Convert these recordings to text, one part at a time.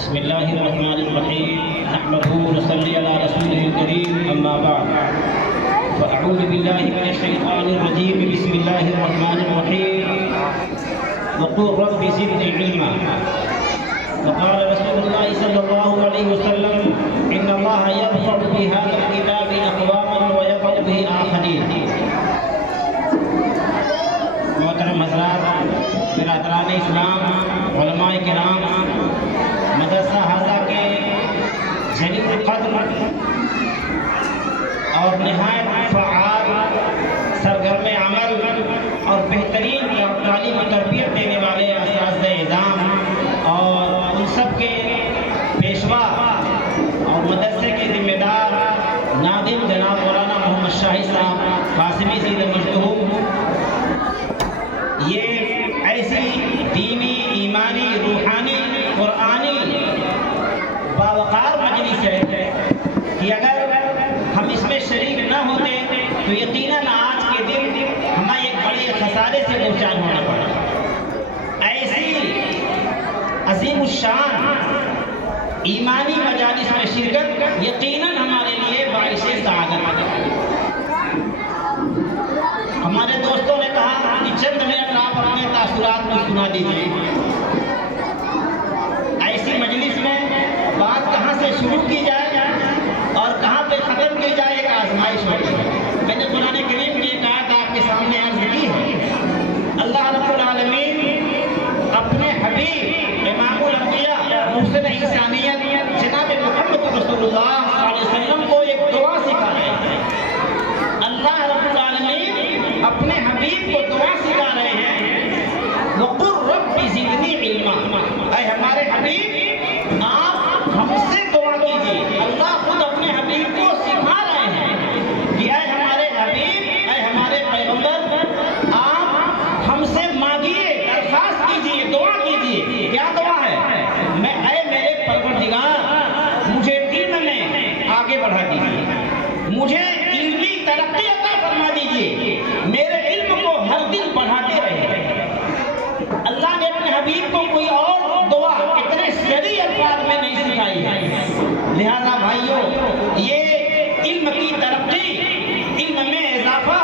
بسم الله الرحمن الرحيم نحمده ونصلي على رسوله الكريم أما بعد فأعوذ بالله من الشيطان الرجيم بسم الله الرحمن الرحيم وقل رب زدني علما وقال رسول الله صلى الله عليه وسلم إن الله يرفع بهذا الكتاب أقواما ويضع به آخرين. محترم حضرات، برادران اسلام، علماء کرام، مدرسہ حاضہ کے جلیل القدر اور نہایت فعال سرگرم عمل اور بہترین تعلیم و تربیت دینے والے اساتذہ اعظام اور ان سب کے پیشوا اور مدرسے کے ذمہ دار ناظم جناب مولانا محمد شاہد صاحب قاسمی سید مجدہو، یہ ایسی دینی، ایمانی، روحانی، قرآنی باوقار مجلس ہے کہ اگر ہم اس میں شریک نہ ہوتے تو یقیناً آج کے دن ہمیں ایک بڑے خسارے سے دوچار ہونا پڑا. ایسی عظیم الشان ایمانی مجالس میں شرکت یقیناً ہمارے لیے باعث سعادت ہے. ہمارے دوستوں نے کہا کہ چند منٹ آپ اپنے تاثرات کو سنا دیجیے. ایسی مجلس میں بات کہاں سے شروع کی جائے اور کہاں پہ ختم کی جائے ایک آزمائش ہوتی ہے. میں نے قرآن کریم کی ایک آیت آپ کے سامنے عرض کی ہے. اللہ رب العالمین اپنے حبیب امام الانبیاء محسن انسانیت جناب محمد رسول اللہ صلی اللہ علیہ وسلم کو ایک دعا سکھا رہے ہیں. اللہ رب العالمین اپنے حبیب کو دعا سکھا رہے ہیں وَقُلْ رَبِّ زِدْنِي عِلْمًا. اے ہمارے حبیب آپ ہم سے دعا کیجیے. اللہ خود اپنے حبیب کو سکھا رہے ہیں کہ اے ہمارے حبیب، اے ہمارے پیغمبر، آپ ہم سے مانگیے، درخواست کیجیے، دعا کیجیے. کیا دعا ہے؟ اے میرے پروردگار مجھے علم میں آگے بڑھا دیجیے، مجھے علمی ترقی عطا فرما دیجیے، میرے علم کو ہر دن بڑھاتے رہے. اللہ نے اپنے حبیب کو کوئی اور دعا اتنے سری الفاظ میں نہیں سکھائی ہے. لہذا بھائیوں، یہ علم کی ترقی، علم میں اضافہ،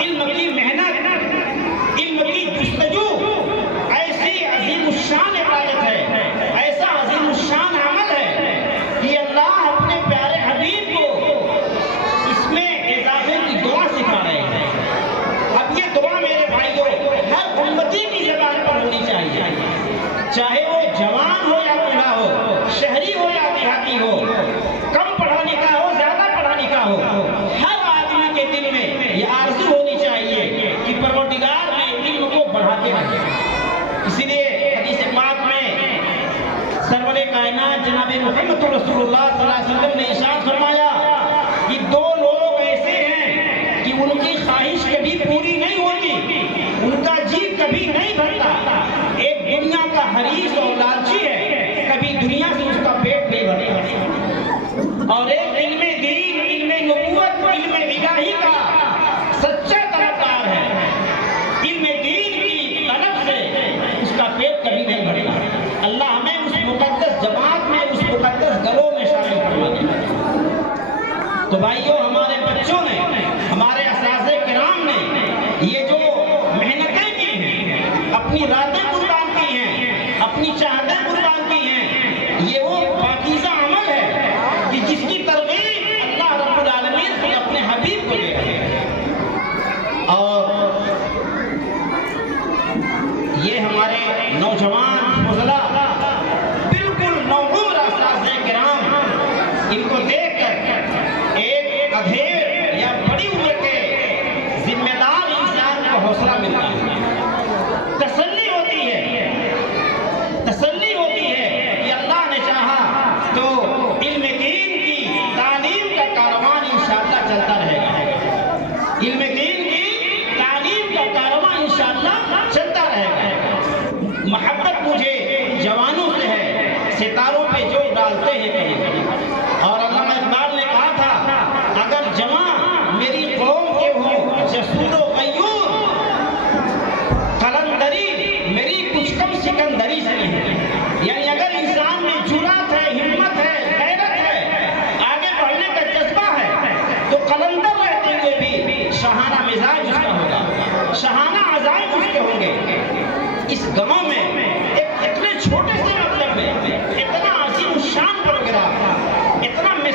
علم کی محنت، علم کی جستجو ایسی عظیم الشان عبادت ہے، ایسا عظیم الشان عمل ہے کہ اللہ اپنے پیارے حبیب کو اس میں اضافے کی دعا سکھا رہے ہیں. اب یہ دعا میرے بھائیوں ہر امتی کی زبان پر ہونی چاہیے، چاہے وہ جوان ہو یا بوڑھا ہو، شہری ہو یا دیہاتی ہو، کم پڑھا لکھا ہو، زیادہ پڑھا لکھا ہو. ہر آدمی کے دل میں یہ آرزو ہونی چاہیے کہ پروردگار میں علم کو بڑھاتے رہے. اسی لیے حدیث پاک میں سرور کائنات جناب محمد رسول اللہ صلی اللہ علیہ وسلم نے ارشاد فرمایا کہ دو لوگ ایسے ہیں کہ ان کی خواہش کبھی پوری نہیں ہوتی، ان کا جی کبھی نہیں بھرتا. ایک دنیا کا حریص اور لالچی ہے، کبھی دنیا سے اس کا پیٹ نہیں بھرتا. اور ایک علم دین، علم نبوت، علم الہی کا سچا طلبگار ہے، علم دین کی طلب سے اس کا پیٹ کبھی نہیں بھرتا. اللہ ہمیں اس مقدس جماعت میں، اس مقدس گروہ میں شامل کروا دے. تو بھائیوں، ہمارے بچوں نے، ہمارے اساتذہ کرام نے یہ جو محنتیں کی ہیں، اپنی راتیں قربان کی ہیں، اپنی چاہتیں قربان کی ہیں، یہ وہ پاکیزہ عمل ہے کہ جس کی ترغیب اللہ رب العالمین خود اپنے حبیب کو دے رہے ہیں. اور یہ ہمارے نوجوان فضلا بالکل نوعمر اساتذہ کرام، ان کو دیکھ کر ایک ادھیر یا بڑی عمر کے ذمہ دار انسان کو حوصلہ ملتا ہے، تسلی ہوتی ہے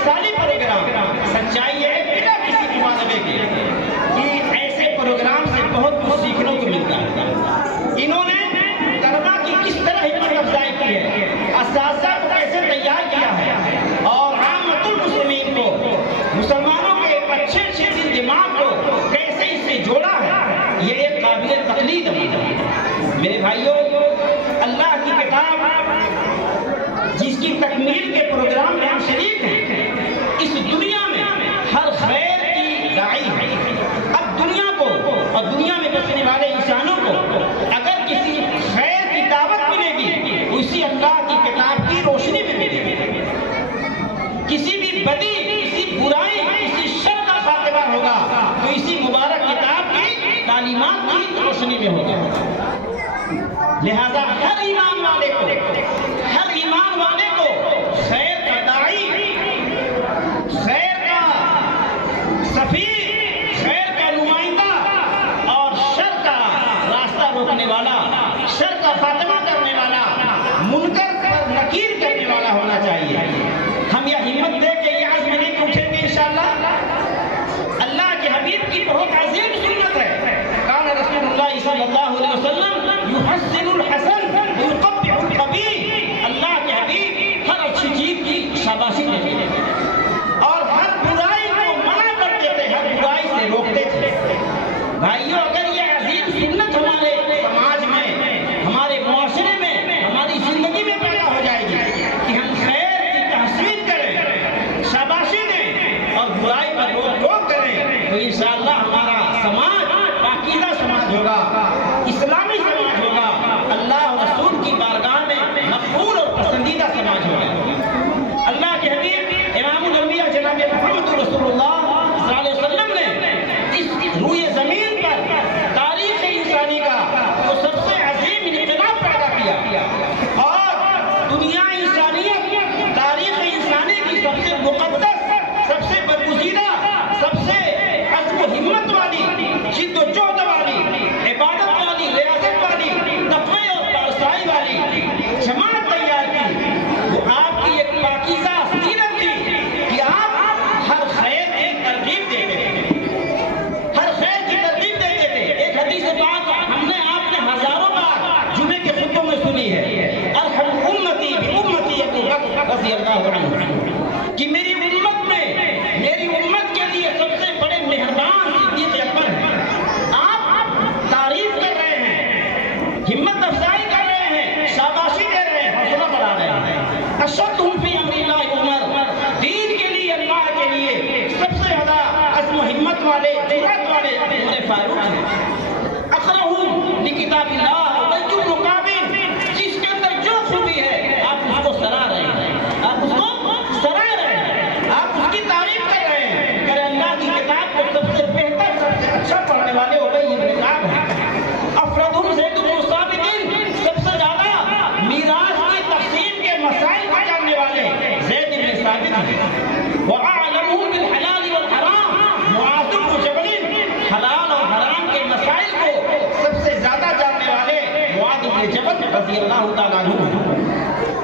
مثالی پروگرام. سچائی ہے بنا کسی مبالغے کے کہ ایسے پروگرام سے بہت کچھ سیکھنے کو ملتا ہے. انہوں نے طلبا کی کس طرح ہمت افزائی کی ہے, اساتذہ کو کیسے تیار کیا ہے, اور عامۃ المسلمین کو, مسلمانوں کے اچھے اچھے دماغ کو کیسے اس سے جوڑا ہے, یہ ایک قابل تقلید ہے. میرے بھائیوں, اللہ کی کتاب جس کی تکمیل کے پروگرام میں ہم شریک ہیں, اس دنیا میں ہر خیر کی داعی ہے. اب دنیا کو اور دنیا میں بسنے والے انسانوں کو اگر کسی خیر کی دعوت ملے گی, اسی اللہ کی کتاب کی روشنی میں ملے گی. کسی بھی بدی, کسی برائی, کسی شر کا خاتمہ ہوگا تو اسی مبارک کتاب کی تعلیمات کی روشنی میں ہوگا. لہذا ہر ایمان والے کو خیر کا داعی, خیر کا سفیر, خیر کا نمائندہ اور شر کا راستہ روکنے والا, شر کا خاتمہ کرنے والا, منکر پر نکیر کرنے والا ہونا چاہیے. ہم یہ ہمت دے کے یہ عزم لے کے اٹھیں گے انشاءاللہ. اللہ کے حبیب کی بہت عظیم سنت ہے. کان رسول اللہ صلی اللہ علیہ وسلم یحسن الحسن ویقبح القبیح. اللہ کے حبیب ہر اچھی چیز کی شاباشی دیتے تھے اور ہر برائی کو منع کرتے تھے, ہر برائی سے روکتے تھے. بھائیوں, اگر یہ عظیم سنت ہمارے سماج میں, ہمارے معاشرے میں, ہماری زندگی میں پیدا ہو جائے گی کہ ہم خیر کی تحسین کریں, شاباشی دیں اور برائی پر روک کریں, تو انشاءاللہ ہمارا سماج پاکیزہ سماج ہوگا, اسلامی سماج ہوگا, اللہ اور رسول کی بارگاہ میں مقبول اور پسندیدہ سماج ہوگا. اللہ کے حبیب امام الانبیاء جناب محمد رسول اللہ صلی اللہ علیہ وسلم نے اس روئے زمین پر تاریخ انسانی کا جو سب سے عظیم انقلاب پیدا کیا اور دنیا انسانیت تاریخ انسانی کی سب سے مقدس, سب سے برگزیدہ, سب سے عزم و ہمت والی, جد و جہد والی, عبادت والی, ریاضت والی, تقوی اور پارسائی والی جماعت تیار کی. وہ آپ کی ایک پاکیزہ سیرت تھی کہ آپ ہر خیر کی ترغیب دیتے تھے, ہر خیر کی ترغیب دیتے تھے. ایک حدیث بات ہم نے آپ نے ہزاروں بار جمعے کے خطبوں میں سنی ہے, ارحم امتی بامتی ابو بکر رضی اللہ عنہ, کہ میری امت کے لیے سب سے بڑے مہربان صدیق اکبر ہیں. آپ تعریف کر رہے ہیں, ہمت افزائی کر رہے ہیں, شاباشی دے رہے ہیں, حوصلہ بڑھا رہے ہیں. اشدہم فی امر اللہ عمر, دین کے لیے, اللہ کے لیے سب سے زیادہ عزم و ہمت والے, جرأت والے عمر فاروق ہیں. اقرہم لکتاب اللہ وبیت المقابل, جس کے اندر جو خوبی ہے آپ اس کو سراہ رہے ہیں, آپ اس کو سراہ رہے ہیں, آپ اس کی تعریف کر رہے ہیں. کہ اللہ کی کتاب کو سب سے بہتر, سب سے اچھا پڑھنے والے ابی بن کعب ہیں. افرادہم زید بن ثابت, سب سے زیادہ میراث کی تقسیم کے مسائل کو جاننے والے زید بن ثابت ہیں. وَأَعْلَمُهُمْ بِالْحَلَالِ وَالْحَرَامِ مُعَاذ بن جبل, حلال اور حرام کے مسائل کو سب سے زیادہ جاننے والے معاذ بن جبل رضی اللہ تعالیٰ عنہ.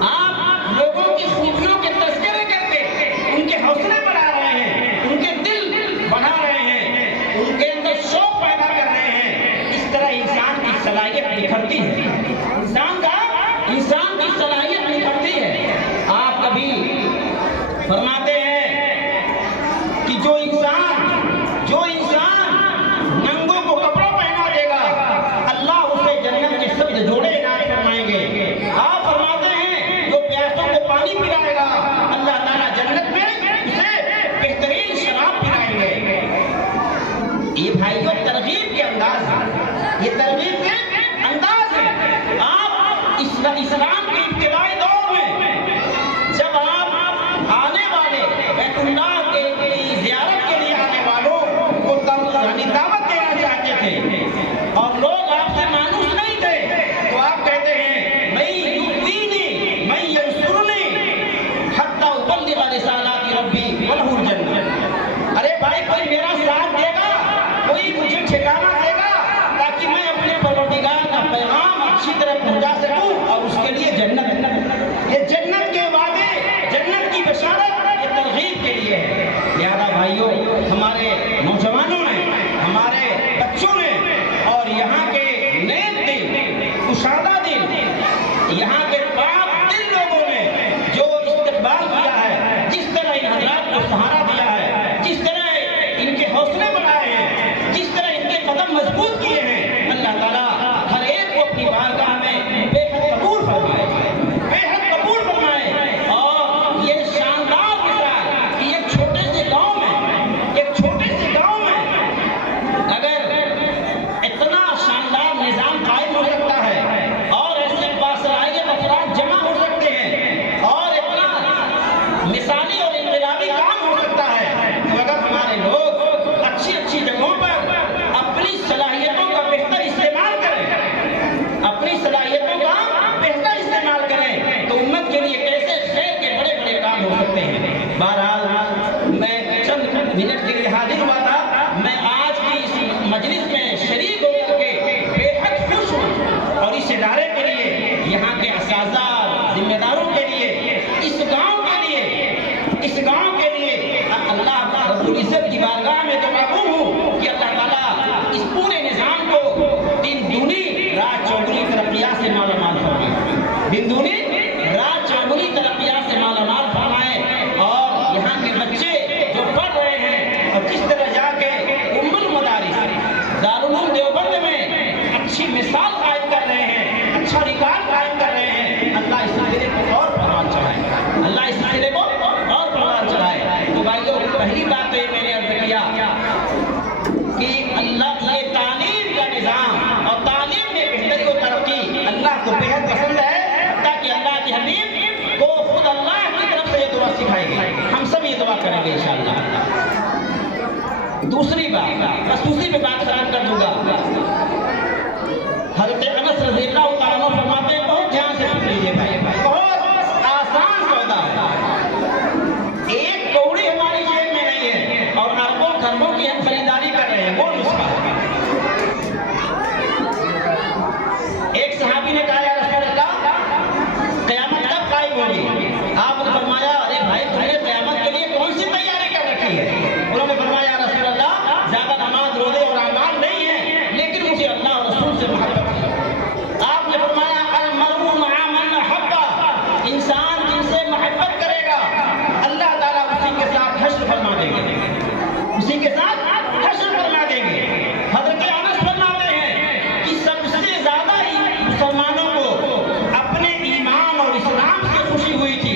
آپ لوگوں کی خوبیوں کے تذکرے کر کے ان کے حوصلے بڑھا رہے ہیں, ان کے دل بڑھا رہے ہیں, ان کے اندر شوق پیدا کر رہے ہیں. اس طرح انسان کی صلاحیت نکھرتی ہے, انسان کی صلاحیت نکھرتی ہے. آپ کبھی فرماتے ہیں کہ جو انسان ننگوں کو کپڑا پہنا دے گا, اللہ اسے جنت کے سب جوڑے عنایت فرمائیں گے. آپ فرماتے ہیں جو پیاسوں کو پانی پلائے گا, اللہ تعالیٰ جنت میں اسے بہترین شراب پلائیں گے. یہ بھائیوں ترغیب کے انداز ہے, یہ ترغیب کے انداز ہے. آپ اسلام کے ابتدائی دور میں جب آپ آنے والے بیت اللہ کی زیارت کے لیے آنے والوں کو دعوت دینا چاہتے تھے اور لوگ آپ سے مانوس نہیں تھے, تو آپ کہتے ہیں میں یؤوینی من ینصرنی حتی ابلغ رسالات ربی ولہ الجنہ. ارے بھائی, کوئی میرا ساتھ دے گا, کوئی مجھے ٹھکانہ دے گا تاکہ میں اپنے پروردگار کا پیغام اچھی طرح پہنچا سکوں اور اس کے لیے جنت. یہ جنت کے وعدے, جنت کی بشارت, یہ ترغیب کے بہرحال میں چند منٹ کے لیے حاضر ہوا تھا. میں آج کی اس مجلس میں شریک ہو کر کے بے حد خوش ہوں اور اس ادارے کے لیے, یہاں کے اساتذہ, ذمہ داروں کے لیے, اس گاؤں کے لیے اللہ رب العزت کی بارگاہ میں دعا ہوں کہ اللہ تعالیٰ اس پورے نظام کو دن دونی رات چوگنی ترقیات سے مالا مال فرمائے, دن دونی رات چوگنی ترقیات سے مالا مال فرمائے. اور یہاں کے بچے جو پڑھ رہے ہیں اور جس طرح جا کے ام المدارس دارالعلوم دیوبند میں اچھی مثال قائم کر رہے ہیں, اچھا ریکارڈ قائم کر رہے ہیں, اللہ اس سلسلے کو اور پروان چڑھائے, اللہ اس سلسلے کو اور پروان چڑھائے. تو بھائیو, پہلی بات تو یہ میں نے عرض کیا کہ اللہ یہ تعلیم کا نظام اور تعلیم میں بہتری و ترقی اللہ کو بہت پسند ہے, تاکہ اللہ کے حبیب کو خود اللہ کی طرف سے یہ دعا سکھائے گی. ہم سب یہ دعا کریں گے انشاءاللہ. دوسری بات, بس اسی پہ بات ختم کر دوں گا. حضرت انس رضی اللہ تعالیٰ عنہ فرماتے ہیں, بہت دھیان سے سن لیجیے بھائی, بہت آسان سودا ہے, ایک کوڑی ہماری جیب میں نہیں ہے اور اربوں خربوں کی ہم خریداری کر رہے ہیں. وہ نسخہ ہے. ایک صحابی نے کہا, یا رسول اللہ, قیامت کب قائم ہوگی؟ آپ نے فرمایا, ارے بھائی, تم نے قیامت کے لیے کون سی تیاری کر رکھی ہے؟ انہوں نے فرمایا, یا رسول اللہ, زیادہ نماز روزے اور اعمال نہیں ہیں, لیکن مجھے اللہ اور رسول سے محبت ہے. آپ نے فرمایا, المرء مع من احب, انسان جن سے محبت کرے گا اللہ تعالیٰ اسی کے ساتھ حشر فرما دیں گے, اسی کے ساتھ حشر فرما دیں گے. حضرت انس فرماتے ہیں کہ سب سے زیادہ مسلمانوں کو اپنے ایمان اور اسلام سے خوشی ہوئی تھی,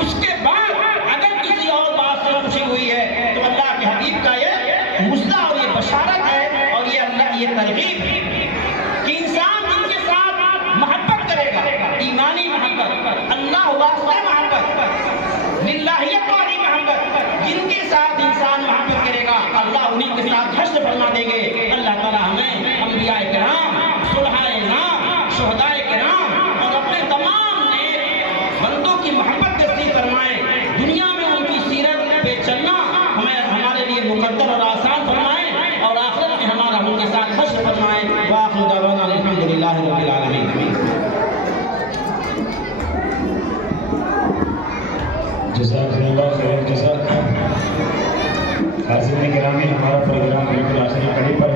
اس کے بعد اگر کسی اور بات سے خوشی ہوئی ہے تو اللہ کے حبیب کا یہ مژدہ اور یہ بشارت ہے اور یہ اللہ یہ ترغیب ہے کہ انسان جن کے ساتھ محبت کرے گا, ایمانی محبت, اللہ واسطہ محبت, للہیت والی محبت, جن کے ساتھ انسان محبت کرے گا اللہ انہیں کے ساتھ حشر فرما دیں گے. اللہ تعالیٰ ہمیں انبیاء کرام, صلحاء کرام, شہداء کرام اور اپنے تمام نیک بندوں کی محبت نصیب فرمائے. دنیا میں ان کی سیرت پہ چلنا ہمارے لیے مقدر اور آسان فرمائے, اور آخرت میں ہمارا ان کے ساتھ حشر فرمائے. وآخر دعوانا الحمدللہ رب العالمین. جزاک اللہ خیر. جزاک حاضرین گرامی, ہمارا پروگرام بالکل آخری کڑی پر